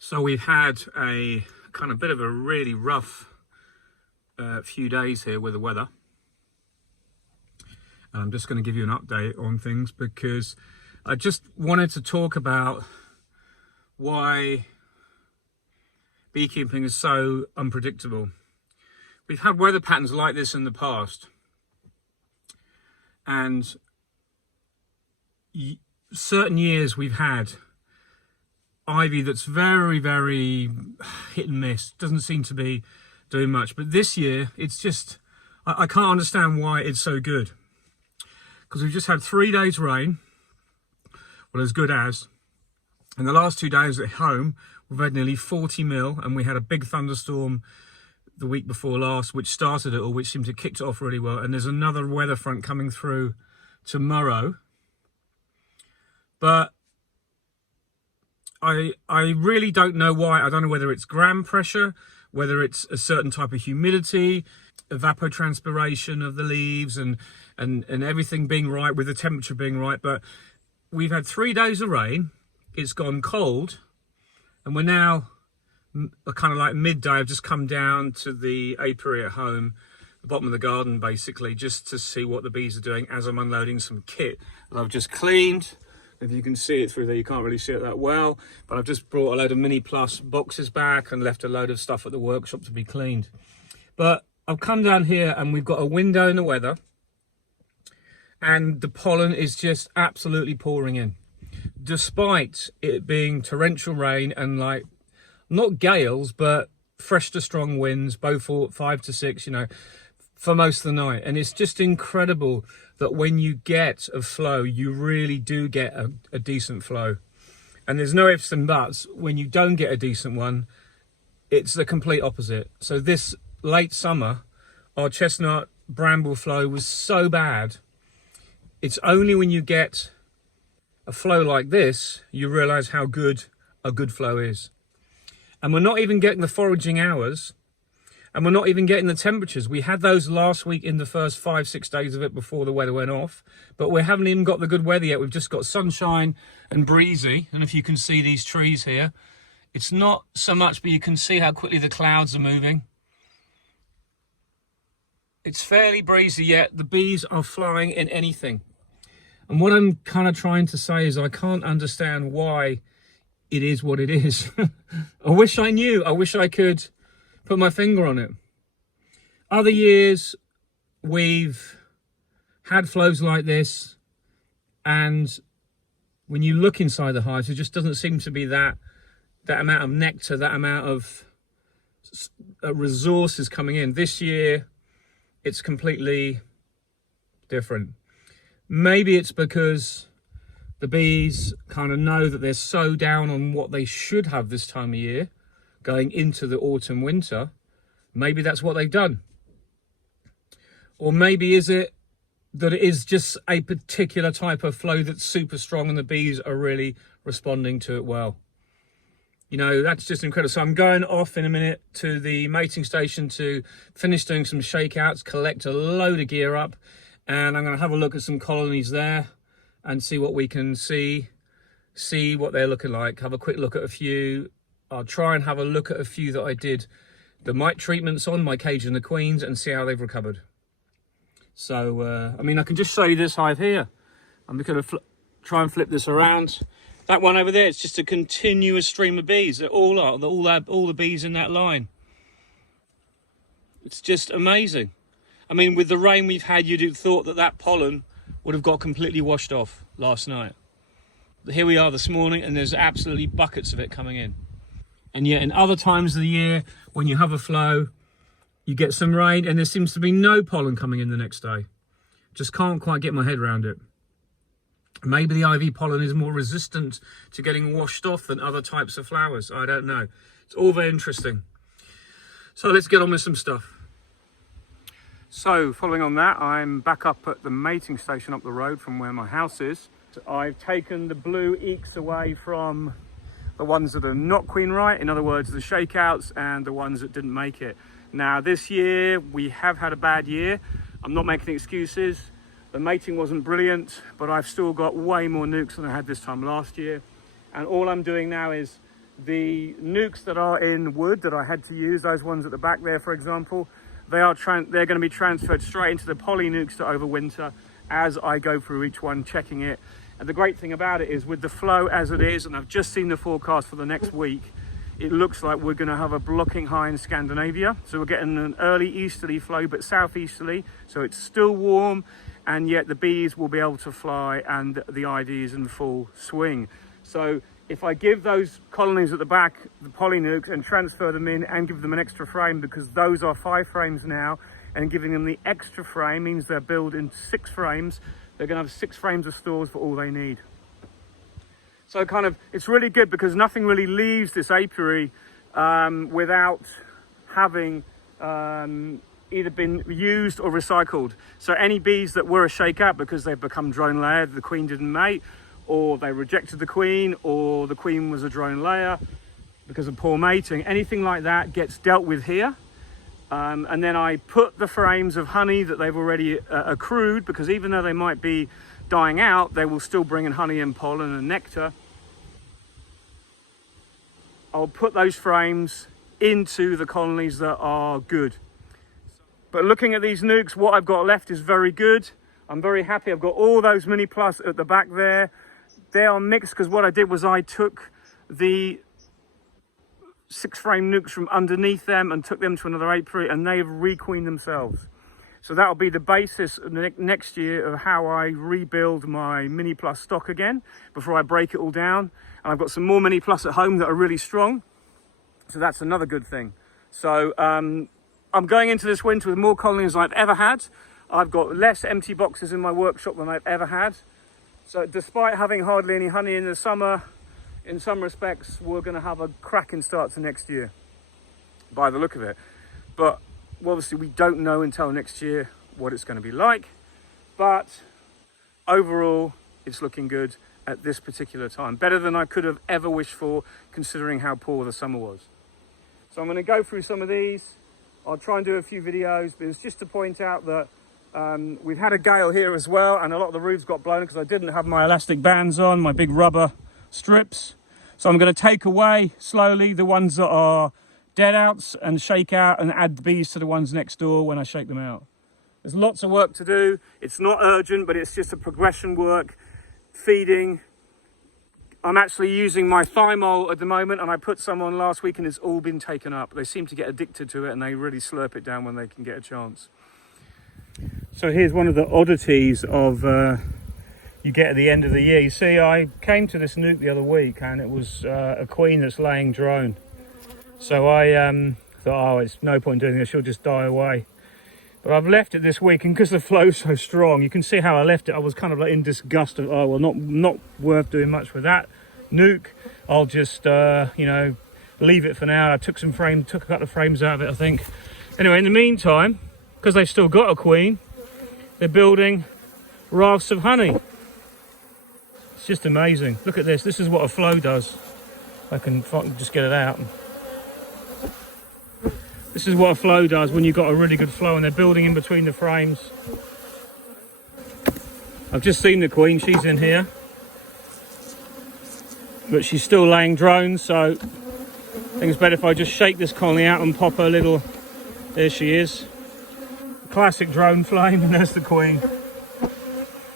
So we've had a kind of bit of a really rough few days here with the weather. And I'm just going to give you an update on things because I just wanted to talk about why beekeeping is so unpredictable. We've had weather patterns like this in the past, and certain years we've had ivy that's very, very hit and miss, doesn't seem to be doing much. But this year, it's just, I can't understand why it's so good. Because we've just had 3 days rain, well, as good as. And the last 2 days at home, we've had nearly 40 mil, and we had a big thunderstorm the week before last, which started it all, which seemed to kick it off really well. And there's another weather front coming through tomorrow. But I really don't know why. I don't know whether it's ground pressure, whether it's a certain type of humidity, evapotranspiration of the leaves and everything being right with the temperature being right. But we've had 3 days of rain. It's gone cold, and we're now kind of like midday. I've just come down to the apiary at home, the bottom of the garden basically, just to see what the bees are doing as I'm unloading some kit that I've just cleaned. If you can see it through there, you can't really see it that well, but I've just brought a load of Mini Plus boxes back and left a load of stuff at the workshop to be cleaned. But I've come down here and we've got a window in the weather, and the pollen is just absolutely pouring in, despite it being torrential rain and like not gales, but fresh to strong winds, both for 5 to 6, you know, for most of the night. And it's just incredible that when you get a flow, you really do get a decent flow. And there's no ifs and buts. When you don't get a decent one, it's the complete opposite. So this late summer, our chestnut bramble flow was so bad. It's only when you get a flow like this, you realize how good a good flow is. And we're not even getting the foraging hours, and we're not even getting the temperatures. We had those last week in the first 5-6 days of it before the weather went off, but we haven't even got the good weather yet. We've just got sunshine and breezy. And if you can see these trees here, it's not so much, but you can see how quickly the clouds are moving. It's fairly breezy, yet the bees are flying in anything. And what I'm kind of trying to say is I can't understand why it is what it is. I wish I knew. I wish I could put my finger on it. Other years we've had flows like this, and when you look inside the hives, it just doesn't seem to be that amount of nectar, that amount of resources coming in. This year it's completely different. Maybe it's because the bees kind of know that they're so down on what they should have this time of year, going into the autumn winter. Maybe that's what they've done. Or maybe is it that it is just a particular type of flow that's super strong and the bees are really responding to it well. You know, that's just incredible. So I'm going off in a minute to the mating station to finish doing some shakeouts, collect a load of gear up, and I'm going to have a look at some colonies there and see what we can see what they're looking like. Have a quick look at a few. I'll try and have a look at a few that I did the mite treatments on, my cage and the queens, and see how they've recovered. So, I mean, I can just show you this hive here. I'm just going to try and flip this around. That one over there, it's just a continuous stream of bees. They're all the bees in that line. It's just amazing. I mean, with the rain we've had, you'd have thought that pollen would have got completely washed off last night. But here we are this morning, and there's absolutely buckets of it coming in. And yet in other times of the year, when you have a flow, you get some rain and there seems to be no pollen coming in the next day. Just can't quite get my head around it. Maybe the ivy pollen is more resistant to getting washed off than other types of flowers. I don't know. It's all very interesting. So let's get on with some stuff. So following on that, I'm back up at the mating station up the road from where my house is. I've taken the blue eeks away from the ones that are not queen right, in other words, the shakeouts, and the ones that didn't make it. Now this year, we have had a bad year. I'm not making excuses. The mating wasn't brilliant, but I've still got way more nukes than I had this time last year. And all I'm doing now is The nukes that are in wood that I had to use, those ones at the back there, for example, they're going to be transferred straight into the poly nukes to overwinter as I go through each one, checking it. And the great thing about it is with the flow as it is, and I've just seen the forecast for the next week, it looks like we're going to have a blocking high in Scandinavia. So we're getting an early easterly flow, but southeasterly. So it's still warm, and yet the bees will be able to fly and the ivy is in full swing. So if I give those colonies at the back the poly nukes and transfer them in and give them an extra frame, because those are 5 frames now, and giving them the extra frame means they're built in 6 frames. They're going to have 6 frames of stores for all they need. So kind of, it's really good because nothing really leaves this apiary without having either been used or recycled. So any bees that were a shake-up because they've become drone layered, the queen didn't mate, or they rejected the queen, or the queen was a drone layer because of poor mating, anything like that gets dealt with here. And then I put the frames of honey that they've already accrued, because even though they might be dying out, they will still bring in honey and pollen and nectar. I'll put those frames into the colonies that are good. But looking at these nukes, what I've got left is very good. I'm very happy. I've got all those mini plus at the back there. They are mixed because what I did was I took the 6 frame nukes from underneath them and took them to another apiary, and they've requeened themselves. So that'll be the basis next year of how I rebuild my mini plus stock again before I break it all down. And I've got some more mini plus at home that are really strong. So that's another good thing. So I'm going into this winter with more colonies than I've ever had. I've got less empty boxes in my workshop than I've ever had. So despite having hardly any honey in the summer, in some respects, we're going to have a cracking start to next year, by the look of it. But obviously we don't know until next year what it's going to be like. But overall, it's looking good at this particular time. Better than I could have ever wished for, considering how poor the summer was. So I'm going to go through some of these. I'll try and do a few videos, but it's just to point out that we've had a gale here as well, and a lot of the roofs got blown because I didn't have my elastic bands on, my big rubber strips. So I'm going to take away slowly the ones that are dead outs and shake out, and add the bees to the ones next door when I shake them out. There's lots of work to do. It's not urgent, but it's just a progression work. Feeding. I'm actually using my thymol at the moment, and I put some on last week and it's all been taken up. They seem to get addicted to it and they really slurp it down when they can get a chance. So here's one of the oddities of you get at the end of the year. You see, I came to this nuke the other week and it was a queen that's laying drone. So I thought, oh, it's no point doing this, she'll just die away. But I've left it this week, and because the flow's so strong, you can see how I left it. I was kind of like in disgust of, oh, well, not worth doing much with that nuke. I'll just, you know, leave it for now. I took a couple of frames out of it, I think. Anyway, in the meantime, because they've still got a queen, they're building rafts of honey. It's just amazing. Look at this. This is what a flow does. I can just get it out. This is what a flow does when you've got a really good flow and they're building in between the frames. I've just seen the queen, she's in here. But she's still laying drones, so I think it's better if I just shake this colony out and pop her little... There she is. Classic drone flame, and there's the queen.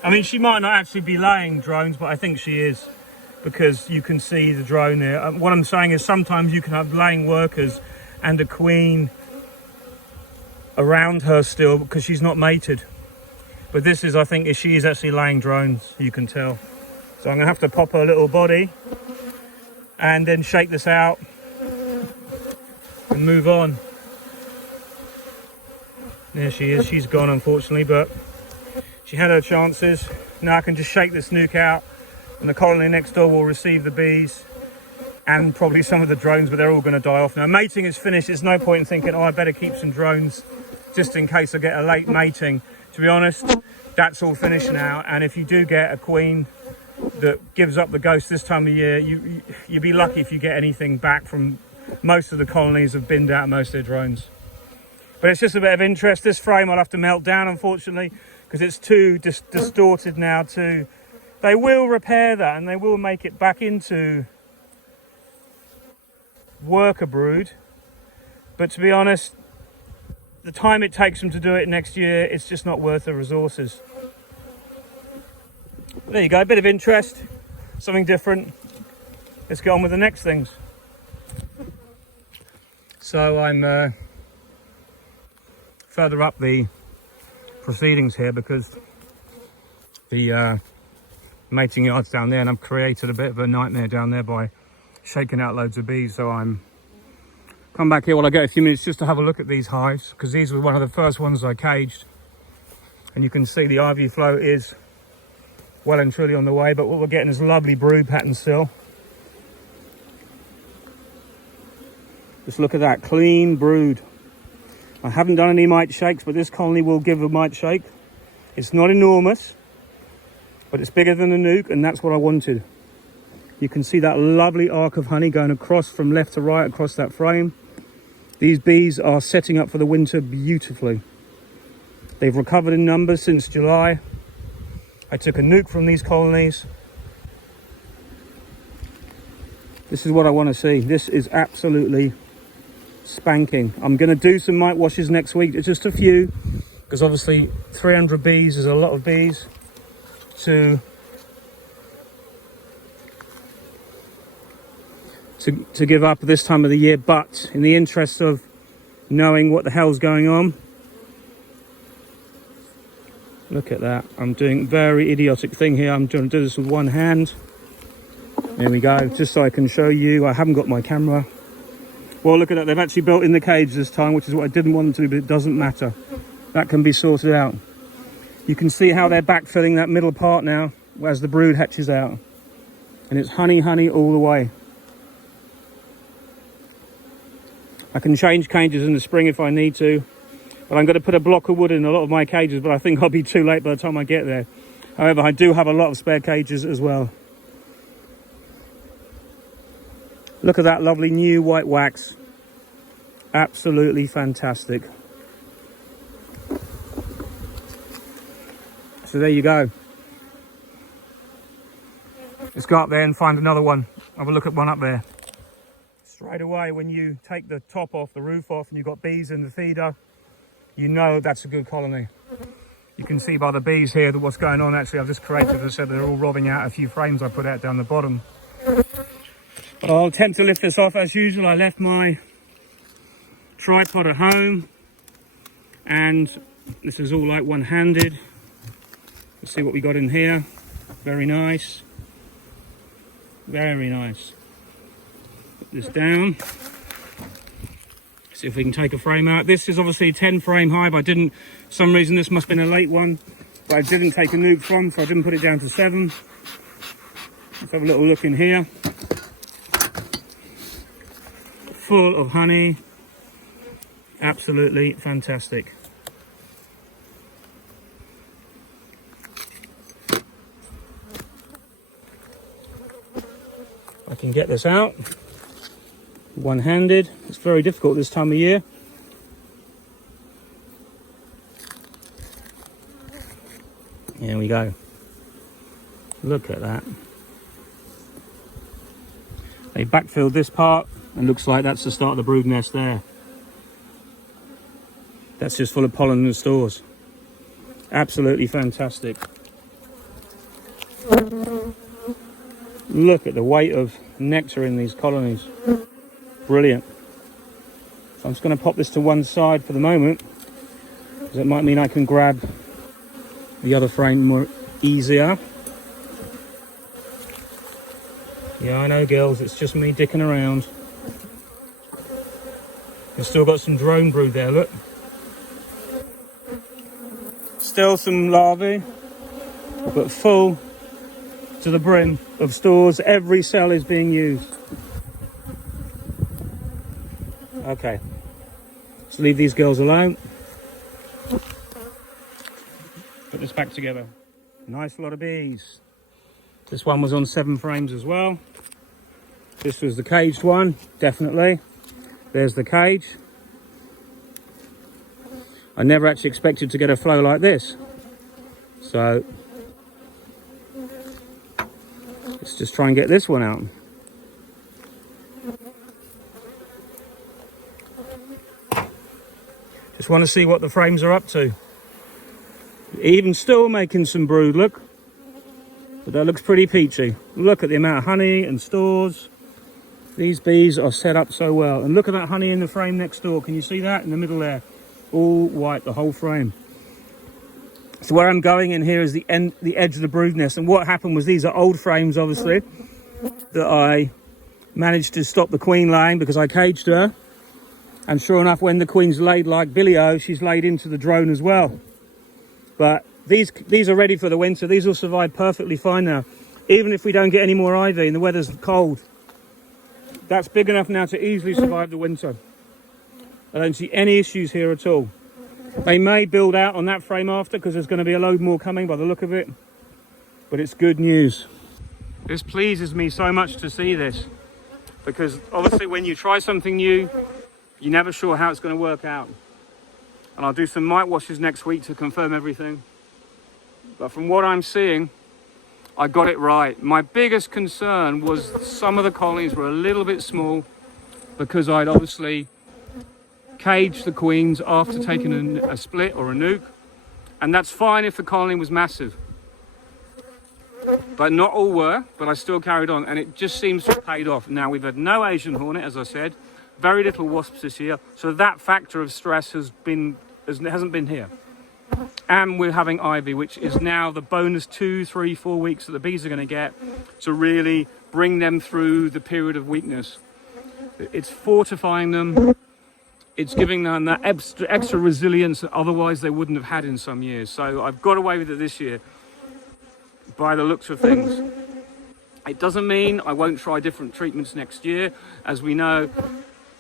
I mean, she might not actually be laying drones, but I think she is, because you can see the drone there. What I'm saying is sometimes you can have laying workers and a queen around her still because she's not mated. But this is, I think, she is actually laying drones, you can tell. So I'm gonna have to pop her little body and then shake this out and move on. There she is, she's gone unfortunately, but she had her chances. Now I can just shake this nuke out and the colony next door will receive the bees and probably some of the drones, but they're all going to die off now. Mating is finished. There's no point in thinking, oh, I better keep some drones just in case I get a late mating. To be honest, that's all finished now. And if you do get a queen that gives up the ghost this time of year, you'd be lucky if you get anything back from most of the colonies have binned out most of their drones. But it's just a bit of interest. This frame I'll have to melt down, unfortunately, because it's too distorted now too. They will repair that and they will make it back into worker brood, but to be honest, the time it takes them to do it next year, it's just not worth the resources. There you go, a bit of interest, something different. Let's get on with the next things. So I'm further up the proceedings here because the mating yard's down there, and I've created a bit of a nightmare down there by shaking out loads of bees. So I'm come back here while I get a few minutes just to have a look at these hives, because these were one of the first ones I caged, and you can see the ivy flow is well and truly on the way, but what we're getting is lovely brood pattern still. Just look at that clean brood. I haven't done any mite shakes, but this colony will give a mite shake. It's not enormous, but it's bigger than a nuke, and that's what I wanted. You can see that lovely arc of honey going across from left to right across that frame. These bees are setting up for the winter beautifully. They've recovered in numbers since July. I took a nuke from these colonies. This is what I want to see. This is absolutely spanking. I'm going to do some mite washes next week. It's just a few, because obviously 300 bees is a lot of bees to give up at this time of the year, but in the interest of knowing what the hell's going on, look at that. I'm doing a very idiotic thing here. I'm going to do this with one hand. There we go, just so I can show you. I haven't got my camera. Well, look at that. They've actually built in the cage this time, which is what I didn't want them to do, but it doesn't matter. That can be sorted out. You can see how they're backfilling that middle part now as the brood hatches out. And it's honey, honey all the way. I can change cages in the spring if I need to, but I'm going to put a block of wood in a lot of my cages, but I think I'll be too late by the time I get there. However, I do have a lot of spare cages as well. Look at that lovely new white wax. Absolutely fantastic. So there you go. Let's go up there and find another one. Have a look at one up there. Straight away, when you take the top off, the roof off, and you've got bees in the feeder, you know that's a good colony. You can see by the bees here that what's going on. Actually, I've just created, as I said, they're all robbing out a few frames I put out down the bottom. I'll attempt to lift this off as usual. I left my tripod at home, and this is all like one-handed. Let's see what we got in here. Very nice. Very nice. Put this down. See if we can take a frame out. This is obviously a 10 frame hive. I didn't, for some reason this must have been a late one, but I didn't take a nuke from, so I didn't put it down to 7. Let's have a little look in here. Full of honey. Absolutely fantastic. I can get this out one-handed. It's very difficult this time of year. Here we go. Look at that. They backfilled this part, and looks like that's the start of the brood nest there. That's just full of pollen and stores. Absolutely fantastic. Look at the weight of nectar in these colonies. Brilliant. So I'm just going to pop this to one side for the moment, because it might mean I can grab the other frame more easier. Yeah, I know, girls, it's just me dicking around. We've still got some drone brood there, look. Still some larvae, but full to the brim of stores. Every cell is being used. Okay, let's leave these girls alone. Put this back together. Nice lot of bees. This one was on 7 frames as well. This was the caged one, definitely. There's the cage. I never actually expected to get a flow like this. So let's just try and get this one out. Just want to see what the frames are up to. Even still making some brood, look. But that looks pretty peachy. Look at the amount of honey and stores. These bees are set up so well. And look at that honey in the frame next door. Can you see that in the middle there? All white, the whole frame. So where I'm going in here is the edge of the brood nest. And what happened was, these are old frames, obviously, that I managed to stop the queen laying because I caged her. And sure enough, when the queen's laid like Billy O, she's laid into the drone as well. But these are ready for the winter. These will survive perfectly fine now. Even if we don't get any more ivy and the weather's cold, that's big enough now to easily survive the winter. I don't see any issues here at all. They may build out on that frame after, because there's going to be a load more coming by the look of it. But it's good news. This pleases me so much to see this, because obviously when you try something new, you're never sure how it's going to work out. And I'll do some mite washes next week to confirm everything. But from what I'm seeing, I got it right. My biggest concern was some of the colonies were a little bit small, because I'd obviously caged the queens after taking a split or a nuke. And that's fine if the colony was massive. But not all were, but I still carried on, and it just seems to have paid off. Now, we've had no Asian hornet, as I said, very little wasps this year, so that factor of stress hasn't been here. And we're having ivy, which is now the bonus 2, 3, 4 weeks that the bees are going to get to really bring them through the period of weakness. It's fortifying them. It's giving them that extra resilience that otherwise they wouldn't have had in some years. So I've got away with it this year by the looks of things. It doesn't mean I won't try different treatments next year. As we know,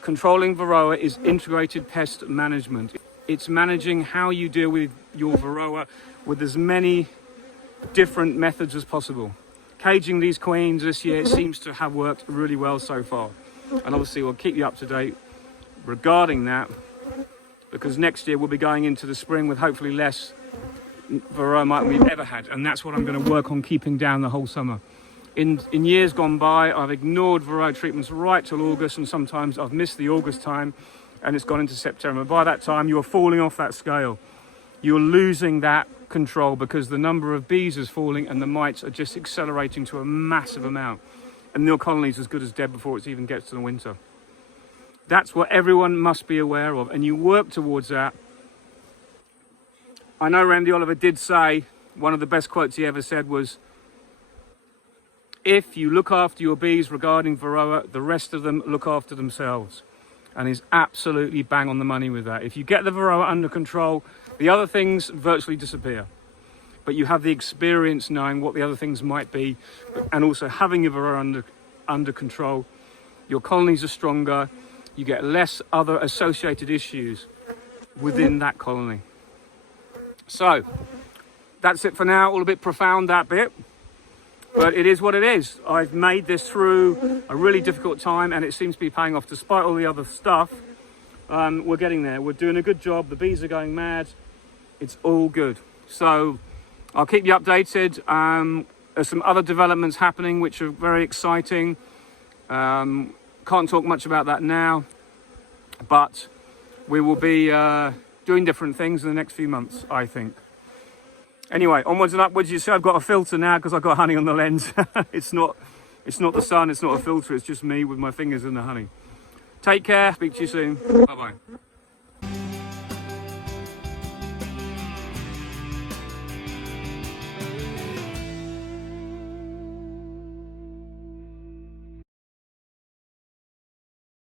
controlling Varroa is integrated pest management. It's managing how you deal with your Varroa with as many different methods as possible. Caging these queens this year seems to have worked really well so far. And obviously we'll keep you up to date regarding that, because next year we'll be going into the spring with hopefully less Varroa mite than we've ever had. And that's what I'm going to work on keeping down the whole summer. In years gone by, I've ignored Varroa treatments right till August, and sometimes I've missed the August time and it's gone into September. By that time, you're falling off that scale. You're losing that control because the number of bees is falling and the mites are just accelerating to a massive amount. And your colony's as good as dead before it even gets to the winter. That's what everyone must be aware of, and you work towards that. I know Randy Oliver did say, one of the best quotes he ever said was, if you look after your bees regarding Varroa, the rest of them look after themselves. And he's absolutely bang on the money with that. If you get the Varroa under control, the other things virtually disappear. But you have the experience knowing what the other things might be, and also having your Varroa under control. Your colonies are stronger. You get less other associated issues within that colony. So that's it for now. All a bit profound, that bit. But it is what it is. I've made this through a really difficult time, and it seems to be paying off despite all the other stuff. We're getting there. We're doing a good job. The bees are going mad. It's all good. So I'll keep you updated. There's some other developments happening which are very exciting. Can't talk much about that now, but we will be doing different things in the next few months, I think. Anyway, onwards and upwards. You see I've got a filter now because I've got honey on the lens. It's not the sun, it's not a filter, it's just me with my fingers in the honey. Take care, speak to you soon. Bye-bye.